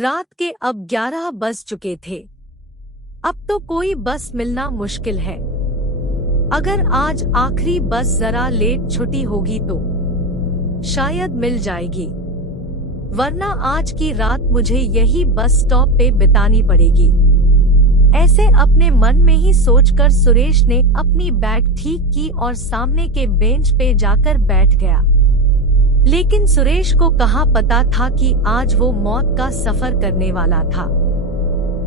रात के अब 11 बज चुके थे। अब तो कोई बस मिलना मुश्किल है। अगर आज आखिरी बस जरा लेट छुट्टी होगी तो शायद मिल जाएगी, वरना आज की रात मुझे यही बस स्टॉप पे बितानी पड़ेगी। ऐसे अपने मन में ही सोचकर सुरेश ने अपनी बैग ठीक की और सामने के बेंच पे जाकर बैठ गया। लेकिन सुरेश को कहाँ पता था कि आज वो मौत का सफर करने वाला था।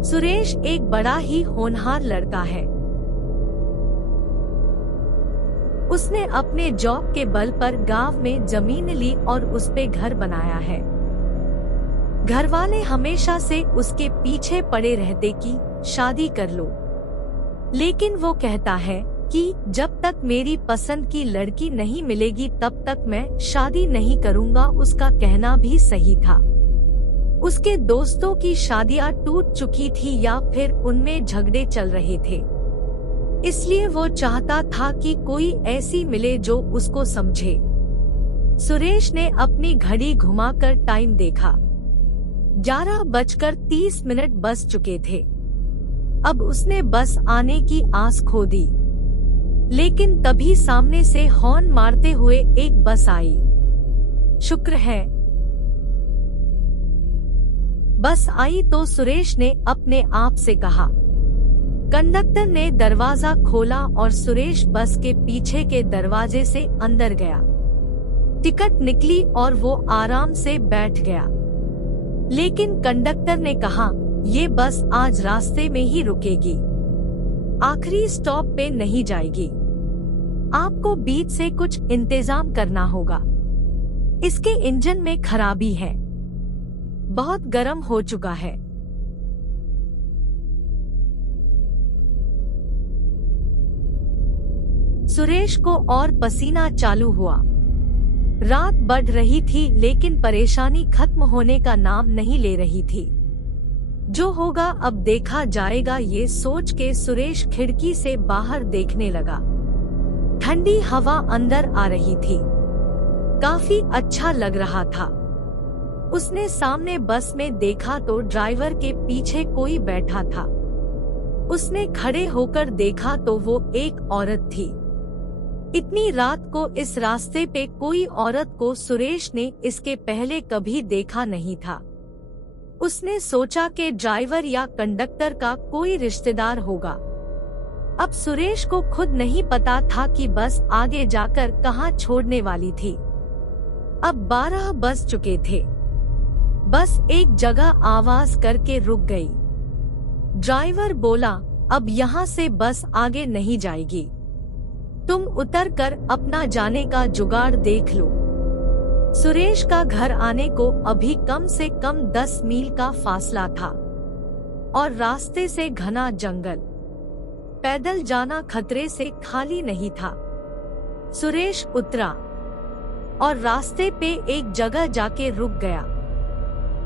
सुरेश एक बड़ा ही होनहार लड़का है। उसने अपने जॉब के बल पर गांव में जमीन ली और उस पे घर बनाया है। घरवाले हमेशा से उसके पीछे पड़े रहते कि शादी कर लो, लेकिन वो कहता है कि जब तक मेरी पसंद की लड़की नहीं मिलेगी तब तक मैं शादी नहीं करूंगा। उसका कहना भी सही था। उसके दोस्तों की शादियां टूट चुकी थी या फिर उनमें झगड़े चल रहे थे, इसलिए वो चाहता था कि कोई ऐसी मिले जो उसको समझे। सुरेश ने अपनी घड़ी घुमाकर टाइम देखा। 11:30 बज चुके थे। अब उसने बस आने की आस खो दी, लेकिन तभी सामने से हॉर्न मारते हुए एक बस आई। शुक्र है बस आई तो सुरेश ने अपने आप से कहा। कंडक्टर ने दरवाजा खोला और सुरेश बस के पीछे के दरवाजे से अंदर गया। टिकट निकली और वो आराम से बैठ गया। लेकिन कंडक्टर ने कहा, ये बस आज रास्ते में ही रुकेगी, आखिरी स्टॉप पे नहीं जाएगी। आपको बीच से कुछ इंतजाम करना होगा। इसके इंजन में खराबी है, बहुत गर्म हो चुका है। सुरेश को और पसीना चालू हुआ। रात बढ़ रही थी लेकिन परेशानी खत्म होने का नाम नहीं ले रही थी। जो होगा अब देखा जाएगा, ये सोच के सुरेश खिड़की से बाहर देखने लगा। ठंडी हवा अंदर आ रही थी, काफी अच्छा लग रहा था। उसने सामने बस में देखा तो ड्राइवर के पीछे कोई बैठा था। उसने खड़े होकर देखा तो वो एक औरत थी। इतनी रात को इस रास्ते पे कोई औरत को सुरेश ने इसके पहले कभी देखा नहीं था। उसने सोचा कि ड्राइवर या कंडक्टर का कोई रिश्तेदार होगा। अब सुरेश को खुद नहीं पता था कि बस आगे जाकर कहाँ छोड़ने वाली थी। अब 12 बज चुके थे। बस एक जगह आवाज करके रुक गई। ड्राइवर बोला, अब यहाँ से बस आगे नहीं जाएगी, तुम उतरकर अपना जाने का जुगाड़ देख लो। सुरेश का घर आने को अभी कम से कम 10 मील का फासला था और रास्ते से घना जंगल। पैदल जाना खतरे से खाली नहीं था। सुरेश उतरा और रास्ते पे एक जगह जाके रुक गया।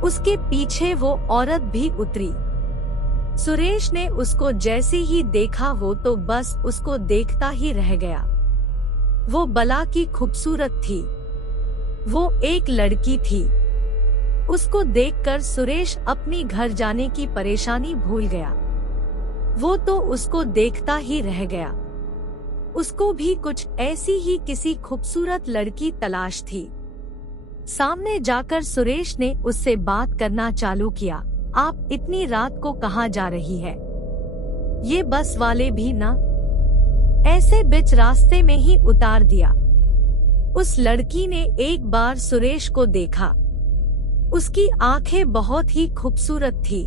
उसके पीछे वो औरत भी उतरी। सुरेश ने उसको जैसे ही देखा वो तो बस उसको देखता ही रह गया। वो बला की खूबसूरत थी। वो एक लड़की थी। उसको देखकर सुरेश अपनी घर जाने की परेशानी भूल गया। वो तो उसको देखता ही रह गया। उसको भी कुछ ऐसी ही किसी खूबसूरत लड़की तलाश थी। सामने जाकर सुरेश ने उससे बात करना चालू किया। आप इतनी रात को कहाँ जा रही है? ये बस वाले भी ना ऐसे बीच रास्ते में ही उतार दिया। उस लड़की ने एक बार सुरेश को देखा। उसकी आंखें बहुत ही खूबसूरत थी।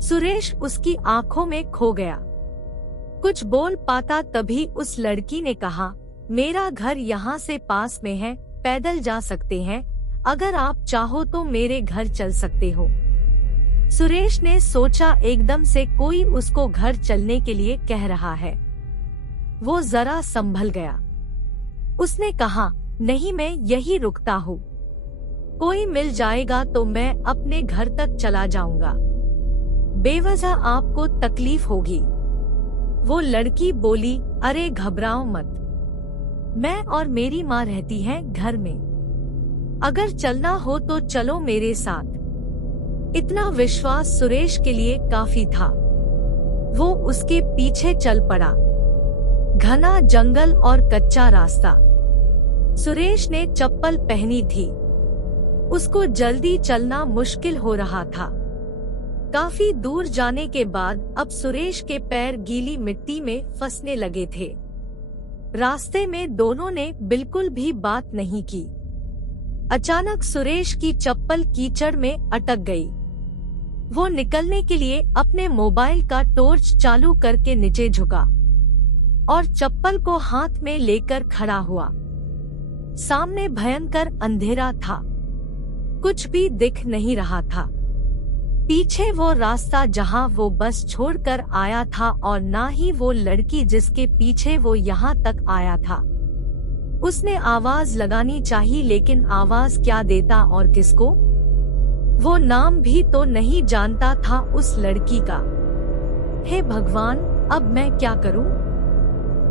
सुरेश उसकी आंखों में खो गया। कुछ बोल पाता तभी उस लड़की ने कहा, मेरा घर यहाँ से पास में है, पैदल जा सकते हैं, अगर आप चाहो तो मेरे घर चल सकते हो। सुरेश ने सोचा एकदम से कोई उसको घर चलने के लिए कह रहा है। वो जरा संभल गया। उसने कहा, नहीं मैं यही रुकता हूँ, कोई मिल जाएगा तो मैं अपने घर तक चला जाऊंगा, बेवजह आपको तकलीफ होगी। वो लड़की बोली, अरे घबराओ मत, मैं और मेरी माँ रहती हैं घर में, अगर चलना हो तो चलो मेरे साथ। इतना विश्वास सुरेश के लिए काफी था। वो उसके पीछे चल पड़ा। घना जंगल और कच्चा रास्ता। सुरेश ने चप्पल पहनी थी। उसको जल्दी चलना मुश्किल हो रहा था। काफी दूर जाने के बाद अब सुरेश के पैर गीली मिट्टी में फंसने लगे थे। रास्ते में दोनों ने बिल्कुल भी बात नहीं की। अचानक सुरेश की चप्पल कीचड़ में अटक गई। वो निकलने के लिए अपने मोबाइल का टॉर्च चालू करके नीचे झुका और चप्पल को हाथ में लेकर खड़ा हुआ। सामने भयंकर अंधेरा था। कुछ भी दिख नहीं रहा था। पीछे वो रास्ता जहां वो बस छोड़कर आया था और ना ही वो लड़की जिसके पीछे वो यहाँ तक आया था। उसने आवाज लगानी चाहिए, लेकिन आवाज क्या देता और किसको? वो नाम भी तो नहीं जानता था उस लड़की का। हे भगवान, अब मैं क्या करूं?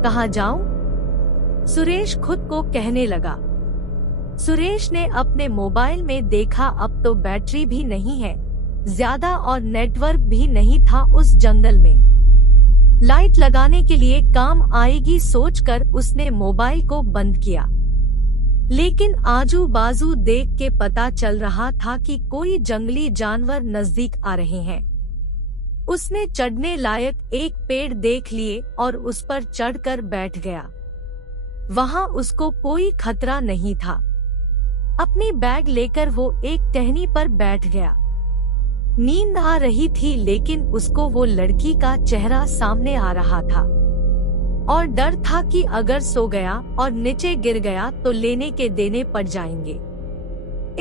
कहाँ जाऊं? सुरेश खुद को कहने लगा। सुरेश ने अपने मोबाइल में देखा, अब तो बैटरी भी नहीं है ज्यादा और नेटवर्क भी नहीं था उस जंगल में। लाइट लगाने के लिए काम आएगी सोचकर उसने मोबाइल को बंद किया। लेकिन आजू बाजू देख के पता चल रहा था कि कोई जंगली जानवर नजदीक आ रहे हैं। उसने चढ़ने लायक एक पेड़ देख लिए और उस पर चढ़कर बैठ गया। वहां उसको कोई खतरा नहीं था। अपनी बैग लेकर वो एक टहनी पर बैठ गया। नींद आ रही थी, लेकिन उसको वो लड़की का चेहरा सामने आ रहा था और डर था कि अगर सो गया और नीचे गिर गया तो लेने के देने पड़ जाएंगे।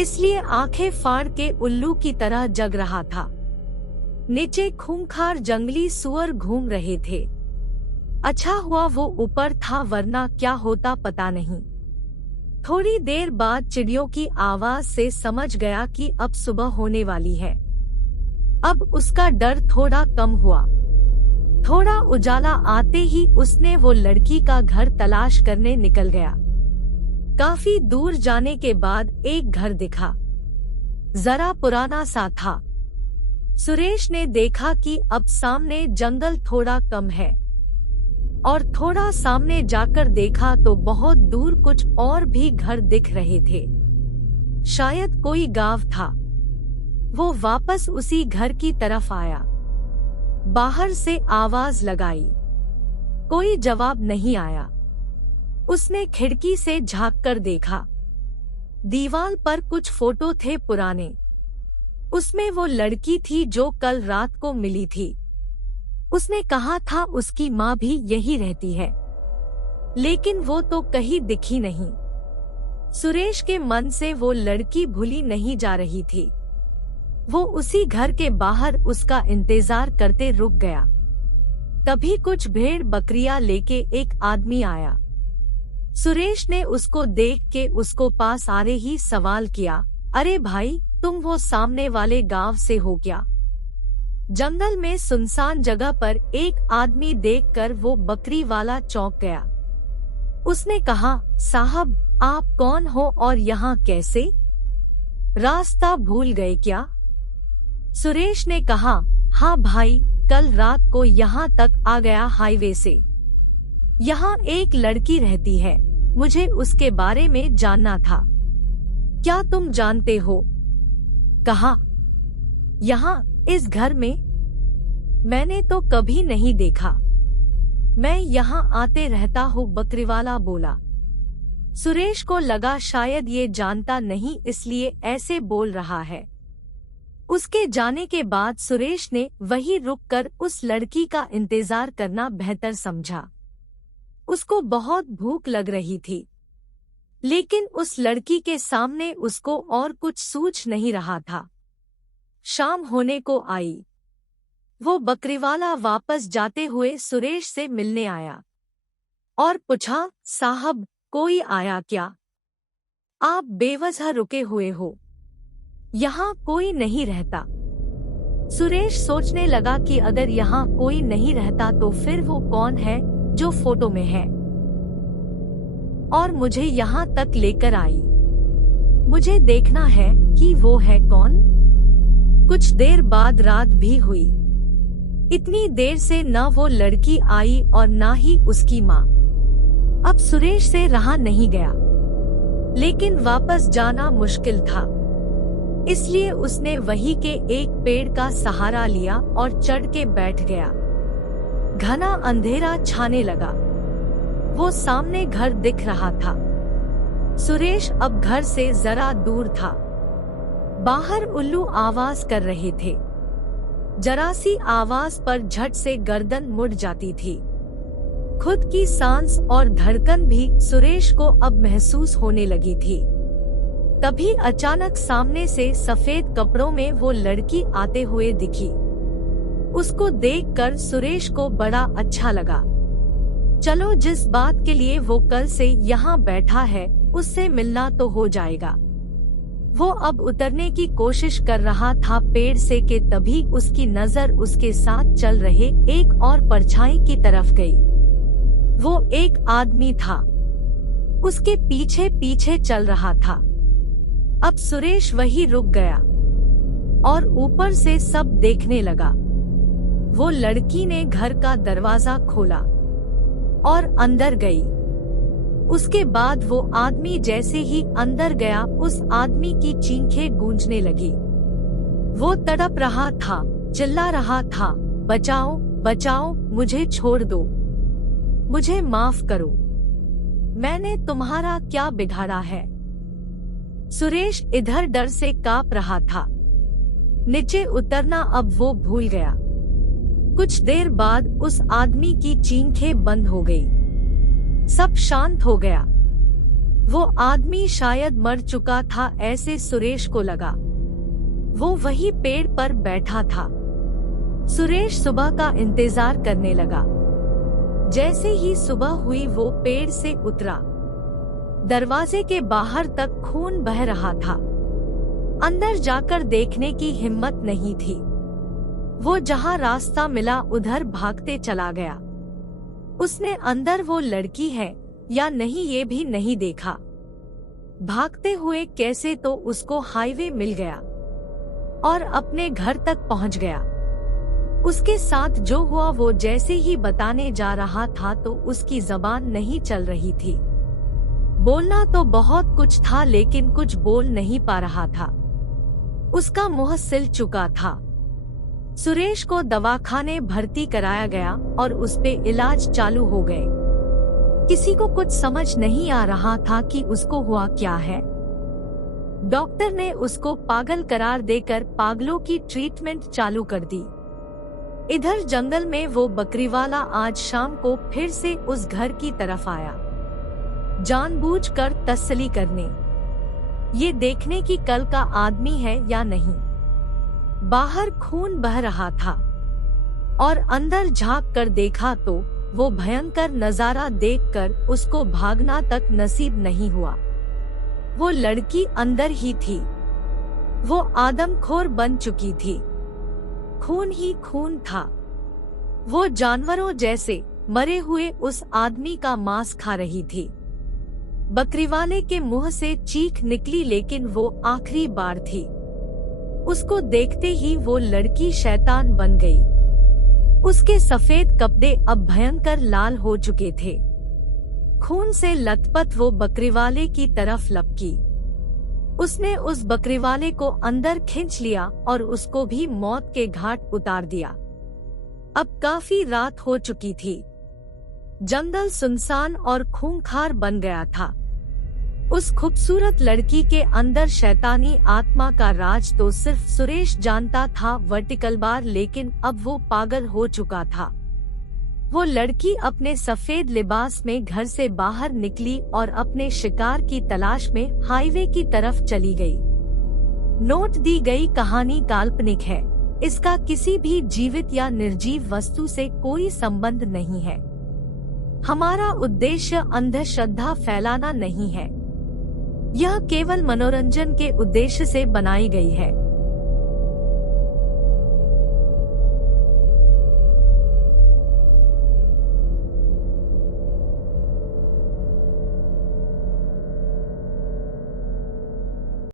इसलिए आंखें फाड़ के उल्लू की तरह जग रहा था। नीचे खूंखार जंगली सुअर घूम रहे थे। अच्छा हुआ वो ऊपर था, वरना क्या होता पता नहीं। थोड़ी देर बाद चिड़ियों की आवाज से समझ गया कि अब सुबह होने वाली है। अब उसका डर थोड़ा कम हुआ। थोड़ा उजाला आते ही उसने वो लड़की का घर तलाश करने निकल गया। काफी दूर जाने के बाद एक घर दिखा। जरा पुराना सा था। सुरेश ने देखा कि अब सामने जंगल थोड़ा कम है और थोड़ा सामने जाकर देखा तो बहुत दूर कुछ और भी घर दिख रहे थे। शायद कोई गांव था। वो वापस उसी घर की तरफ आया। बाहर से आवाज लगाई, कोई जवाब नहीं आया। उसने खिड़की से झांककर देखा। दीवार पर कुछ फोटो थे पुराने। उसमें वो लड़की थी जो कल रात को मिली थी। उसने कहा था उसकी माँ भी यही रहती है, लेकिन वो तो कहीं दिखी नहीं। सुरेश के मन से वो लड़की भूली नहीं जा रही थी। वो उसी घर के बाहर उसका इंतजार करते रुक गया। तभी कुछ भेड़ बकरियां लेके एक आदमी आया। सुरेश ने उसको देख के उसको पास आ रहे ही सवाल किया, अरे भाई, तुम वो सामने वाले गांव से हो क्या? जंगल में सुनसान जगह पर एक आदमी देखकर वो बकरी वाला चौंक गया। उसने कहा, साहब, आप कौन हो और यहाँ कैसे? रास्ता भूल गए क्या? सुरेश ने कहा, हाँ भाई, कल रात को यहाँ तक आ गया हाईवे से। यहाँ एक लड़की रहती है, मुझे उसके बारे में जानना था। क्या तुम जानते हो? कहा, यहाँ इस घर में? मैंने तो कभी नहीं देखा। मैं यहाँ आते रहता हूँ, बकरीवाला बोला। सुरेश को लगा शायद ये जानता नहीं इसलिए ऐसे बोल रहा है। उसके जाने के बाद सुरेश ने वहीं रुककर उस लड़की का इंतजार करना बेहतर समझा। उसको बहुत भूख लग रही थी, लेकिन उस लड़की के सामने उसको और कुछ सूझ नहीं रहा था। शाम होने को आई। वो बकरीवाला वापस जाते हुए सुरेश से मिलने आया और पूछा, साहब, कोई आया क्या? आप बेवजह रुके हुए हो, यहाँ कोई नहीं रहता। सुरेश सोचने लगा कि अगर यहाँ कोई नहीं रहता तो फिर वो कौन है जो फोटो में है और मुझे यहाँ तक लेकर आई। मुझे देखना है कि वो है कौन। कुछ देर बाद रात भी हुई। इतनी देर से न वो लड़की आई और न ही उसकी माँ। अब सुरेश से रहा नहीं गया, लेकिन वापस जाना मुश्किल था, इसलिए उसने वहीं के एक पेड़ का सहारा लिया और चढ़ के बैठ गया। घना अंधेरा छाने लगा। वो सामने घर दिख रहा था। सुरेश अब घर से जरा दूर था। बाहर उल्लू आवाज कर रहे थे। जरा सी आवाज पर झट से गर्दन मुड़ जाती थी। खुद की सांस और धड़कन भी सुरेश को अब महसूस होने लगी थी। तभी अचानक सामने से सफेद कपड़ों में वो लड़की आते हुए दिखी। उसको देखकर सुरेश को बड़ा अच्छा लगा। चलो, जिस बात के लिए वो कल से यहाँ बैठा है उससे मिलना तो हो जाएगा। वो अब उतरने की कोशिश कर रहा था पेड़ से कि तभी उसकी नजर उसके साथ चल रहे एक और परछाई की तरफ गई। वो एक आदमी था, उसके पीछे पीछे चल रहा था। अब सुरेश वहीं रुक गया और ऊपर से सब देखने लगा। वो लड़की ने घर का दरवाजा खोला और अंदर गई। उसके बाद वो आदमी जैसे ही अंदर गया, उस आदमी की चीखें गूंजने लगी। वो तड़प रहा था, चिल्ला रहा था, बचाओ बचाओ, मुझे छोड़ दो, मुझे माफ करो, मैंने तुम्हारा क्या बिगाड़ा है। सुरेश इधर डर से कांप रहा था। नीचे उतरना अब वो भूल गया। कुछ देर बाद उस आदमी की चीखें बंद हो गई। सब शांत हो गया। वो आदमी शायद मर चुका था, ऐसे सुरेश को लगा। वो वही पेड़ पर बैठा था। सुरेश सुबह का इंतजार करने लगा। जैसे ही सुबह हुई वो पेड़ से उतरा। दरवाजे के बाहर तक खून बह रहा था। अंदर जाकर देखने की हिम्मत नहीं थी। वो जहां रास्ता मिला उधर भागते चला गया। उसने अंदर वो लड़की है या नहीं ये भी नहीं देखा। भागते हुए कैसे तो उसको हाईवे मिल गया और अपने घर तक पहुंच गया। उसके साथ जो हुआ वो जैसे ही बताने जा रहा था तो उसकी जबान नहीं चल रही थी। बोलना तो बहुत कुछ था लेकिन कुछ बोल नहीं पा रहा था। उसका मुंह सिल चुका था। सुरेश को दवाखाने भर्ती कराया गया और उस पे इलाज चालू हो गए। किसी को कुछ समझ नहीं आ रहा था कि उसको हुआ क्या है। डॉक्टर ने उसको पागल करार देकर पागलों की ट्रीटमेंट चालू कर दी। इधर जंगल में वो बकरीवाला आज शाम को फिर से उस घर की तरफ आया, जानबूझकर तसल्ली करने, ये देखने की कल का आदमी है या नहीं। बाहर खून बह रहा था और अंदर झांक कर देखा तो वो भयंकर नजारा देखकर उसको भागना तक नसीब नहीं हुआ। वो लड़की अंदर ही थी। वो आदमखोर बन चुकी थी। खून ही खून था। वो जानवरों जैसे मरे हुए उस आदमी का मांस खा रही थी। बकरीवाले के मुंह से चीख निकली लेकिन वो आखिरी बार थी। उसको देखते ही वो लड़की शैतान बन गई। उसके सफेद कपड़े अब भयंकर लाल हो चुके थे। खून से लथपथ वो बकरीवाले की तरफ लपकी। उसने उस बकरीवाले को अंदर खींच लिया और उसको भी मौत के घाट उतार दिया। अब काफी रात हो चुकी थी। जंगल सुनसान और खूंखार बन गया था। उस खूबसूरत लड़की के अंदर शैतानी आत्मा का राज तो सिर्फ सुरेश जानता था वर्टिकल बार, लेकिन अब वो पागल हो चुका था। वो लड़की अपने सफेद लिबास में घर से बाहर निकली और अपने शिकार की तलाश में हाईवे की तरफ चली गई। नोट दी गई कहानी काल्पनिक है। इसका किसी भी जीवित या निर्जीव वस्तु से कोई संबंध नहीं है। हमारा उद्देश्य अंधश्रद्धा फैलाना नहीं है। यह केवल मनोरंजन के उद्देश्य से बनाई गई है।